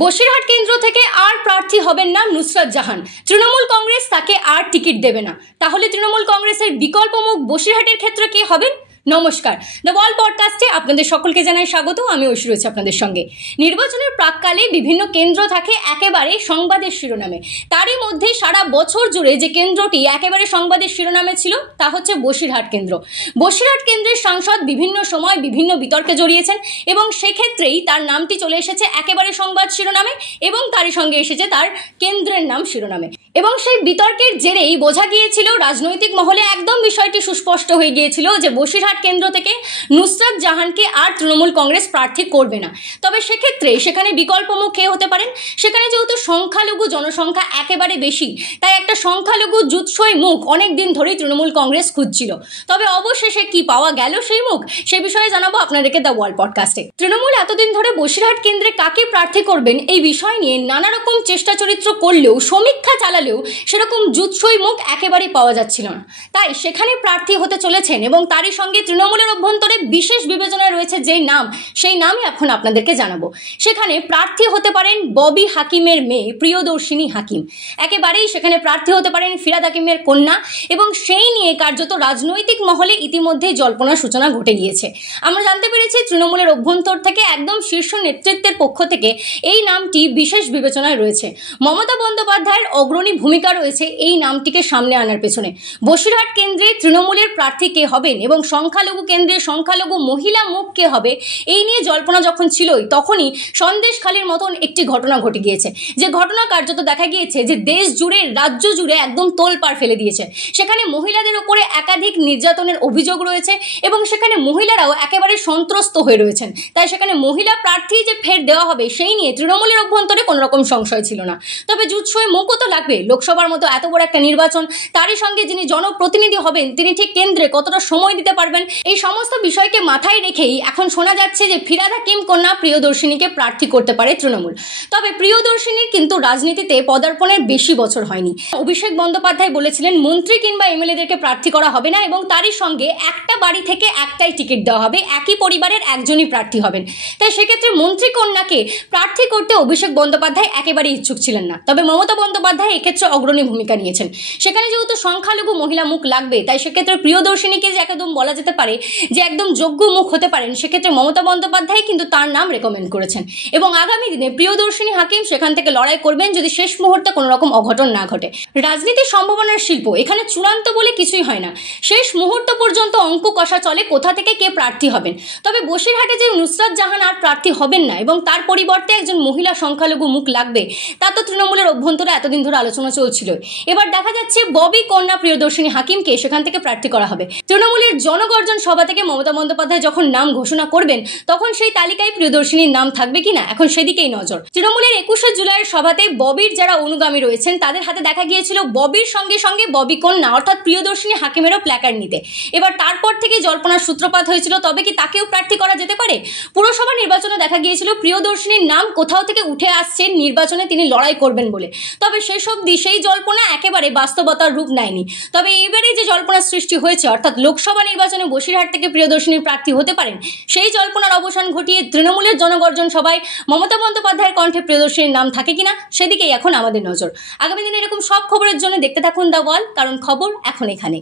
বসিরহাট কেন্দ্র থেকে আর প্রার্থী হবেন না নুসরাত জাহান। তৃণমূল কংগ্রেস তাকে আর টিকিট দেবে না। তাহলে তৃণমূল কংগ্রেসের বিকল্প মুখ বসিরহাটের ক্ষেত্রে কে হবেন? নমস্কার, দ্য ওয়াল পডকাস্টে আপনাদের সকলকে জানাই স্বাগত। আমি ঐশ্বরী রয়েছি আপনাদের সঙ্গে। নির্বাচনের প্রাককালে বিভিন্ন কেন্দ্র থাকে একেবারে সংবাদের শিরোনামে। তারই মধ্যে সারা বছর জুড়ে যে কেন্দ্রটি একেবারে সংবাদের শিরোনামে ছিল তা হচ্ছে বসিরহাট কেন্দ্র। বসিরহাট কেন্দ্রের সাংসদ বিভিন্ন সময় বিভিন্ন বিতর্কে জড়িয়েছেন এবং সেক্ষেত্রেই তার নামটি চলে এসেছে একেবারে সংবাদ শিরোনামে এবং তারই সঙ্গে এসেছে তার কেন্দ্রের নাম শিরোনামে। এবং সেই বিতর্কের জেরেই বোঝা গিয়েছিল, রাজনৈতিক মহলে একদম বিষয়টি সুস্পষ্ট হয়ে গিয়েছিল যে বসিরহাট কেন্দ্র থেকে নুসরাত জাহানকে আর তৃণমূল কংগ্রেস প্রার্থী করবে না। তবে সেক্ষেত্রে সেখানে বিকল্প মুখ কে হতে পারেন? সেখানে যেহেতু সংখ্যালঘু জনসংখ্যা একেবারে বেশি, তাই একটা সংখ্যালঘু জুৎসই মুখ অনেক দিন ধরেই তৃণমূল কংগ্রেস খুঁজছিল। তবে অবশেষে কি পাওয়া গেল সেই মুখ, সে বিষয়ে জানাবো আপনাদেরকে দ্য ওয়াল পডকাস্টে। তৃণমূল এতদিন ধরে বসিরহাট কেন্দ্রে কাকে প্রার্থী করবেন এই বিষয় নিয়ে নানা রকম চেষ্টা চরিত্র করলেও, সমীক্ষা চালালেও সেরকম জুৎসই মুখ একেবারেই পাওয়া যাচ্ছিল না। তাই সেখানে প্রার্থী হতে চলেছেন এবং তারই সঙ্গে তৃণমূলের অভ্যন্তরে বিশেষ বিবেচনায় রয়েছে যে নাম, সেই নামই এখন আপনাদেরকে জানাবো। সেখানে প্রার্থী হতে পারেন ববি হাকিমের মেয়ে প্রিয়দর্শিনী হাকিম। একেবারেই সেখানে প্রার্থী হতে পারেন ফিরাদ হাকিমের কন্যা এবং সেই নিয়ে কার্যত রাজনৈতিক মহলে ইতিমধ্যে জল্পনার সূচনা ঘটে গিয়েছে। আমরা জানতে পেরেছি তৃণমূলের অভ্যন্তর থেকে একদম শীর্ষ নেতৃত্বের পক্ষ থেকে এই নামটি বিশেষ বিবেচনায় রয়েছে। মমতা বন্দ্যোপাধ্যায়ের অগ্রণী ভূমিকা রয়েছে এই নামটিকে সামনে আনার পেছনে। বসিরহাট কেন্দ্রে তৃণমূলের প্রার্থী কে হবেন এবং সংখ্যালঘু কেন্দ্রে সংখ্যালঘু মহিলা মুখ কে হবে, এই নিয়ে জল্পনা যখন ছিলই তখনই সন্দেশখালির মতন একটি ঘটনা ঘটে গিয়েছে। যে ঘটনা কার্যত দেখা গিয়েছে যে দেশ জুড়ে, রাজ্য জুড়ে একদম তোলপাড় ফেলে দিয়েছে। সেখানে মহিলাদের উপরে একাধিক নির্যাতনের অভিযোগ রয়েছে এবং সেখানে মহিলারাও একেবারে সন্ত্রস্ত হয়ে রয়েছেন। তাই সেখানে মহিলা প্রার্থী যে ফের দেওয়া হবে সেই নিয়ে তৃণমূলের অভ্যন্তরে কোনো রকম সংশয় ছিল না। তবে জুৎসই মুখও তো লাগবে। লোকসভার মতো এত বড় একটা নির্বাচন, তারই সঙ্গে যিনি জনপ্রতিনিধি হবেন তিনি ঠিক কেন্দ্রে কতটা সময় দিতে পারবেন, এই সমস্ত বিষয়কে মাথায় রেখেই এখন শোনা যাচ্ছে যে ফিরাদ হাকিম কন্যা প্রিয়দর্শিনীকে প্রার্থী করতে পারে তৃণমূল। তবে প্রিয়দর্শিনীর কিন্তু রাজনীতিতে পদার্পণের বেশি বছর হয়নি। অভিষেক বন্দ্যোপাধ্যায় বলেছিলেন মন্ত্রী কিংবা এমএলএদেরকে প্রার্থী করা হবে না এবং তারই সঙ্গে একটা বাড়ি থেকে একটাই টিকিট দেওয়া হবে, একই পরিবারের একজনই প্রার্থী হবেন। তাই সেক্ষেত্রে মন্ত্রী কন্যাকে প্রার্থী করতে অভিষেক বন্দ্যোপাধ্যায় একেবারেই ইচ্ছুক ছিলেন না। তবে মমতা বন্দ্যোপাধ্যায় এক্ষেত্রে অগ্রণী ভূমিকা নিয়েছেন। সেখানে যেহেতু সংখ্যালঘু মহিলা মুখ লাগবে, তাই সেক্ষেত্রে প্রিয়দর্শিনীকে যে একদম বলা যেতে পারে যে একদম যোগ্য মুখ হতে পারেন, সেক্ষেত্রে মমতা বন্দ্যোপাধ্যায় কিন্তু তার নাম রেকমেন্ড করেছেন এবং আগামী দিনে প্রিয়দর্শিনী হাকিম সেখান থেকে লড়াই করবেন যদি শেষ মুহূর্তে কোনো রকম অঘটন না ঘটে। রাজনীতির সম্ভাবনার শিল্প, এখানে চূড়ান্ত বলে কিছুই হয় না। শেষ মুহূর্ত পর্যন্ত অঙ্ক কষা চলে কোথা থেকে কে প্রার্থী হবেন। তবে বসিরহাটে যে নুসরাত জাহান আর প্রার্থী হবেন না এবং তার পরিবর্তে একজন মহিলা সংখ্যালঘু মুখ লাগবে, তা তো তৃণমূলের অভ্যন্তরে এতদিন ধরে আলোচনা চলছিল। এবার দেখা যাচ্ছে ববি কন্যা প্রিয়দর্শিনী হাকিমকে সেখান থেকে প্রার্থী করা হবে। তৃণমূলের জনগর্জন সভা থেকে মমতা বন্দ্যোপাধ্যায় যখন নাম ঘোষণা করবেন তখন সেই তালিকায় প্রিয়দর্শিনীর নাম থাকবে কিনা, এখন সেদিকেই নজর। তৃণমূলের 21শে জুলাইয়ের সভাতে ববির যারা অনুগামী রয়েছেন তাদের হাতে দেখা গিয়েছিল ববির সঙ্গে সঙ্গে ববি কন্যা অর্থাৎ প্রিয়দর্শিনী হাকিমেরও প্ল্যাকার্ড নিতে। এবার তারপর থেকে জল্পনার সূত্রপাত হয়েছিল, তবে কি তাকেও প্রার্থী করা যেতে পারে? পুরসভা নির্বাচনে দেখা গিয়েছিল প্রিয়দর্শিনীর নাম কোথাও থেকে উঠে আসছে নির্বাচনে তিনি লড়াই করবেন বলে। তবে শেষ অবধি সেই জল্পনা একেবারে বাস্তবতার রূপ নেয়নি। তবে এবারে যে জল্পনার সৃষ্টি হয়েছে, অর্থাৎ লোকসভা নির্বাচনে বসিরহাট থেকে প্রিয়দর্শিনীর প্রার্থী হতে পারেন, সেই জল্পনার অবসান ঘটিয়ে তৃণমূলের জনগর্জন সভায় মমতা বন্দ্যোপাধ্যায়ের কণ্ঠে প্রিয়দর্শিনীর নাম থাকে কিনা, সেদিকেই এখন আমাদের নজর। আগামী দিনে এরকম সব খবরের জন্য দেখতে থাকুন দ্য ওয়াল, কারণ খবর এখন এখানে।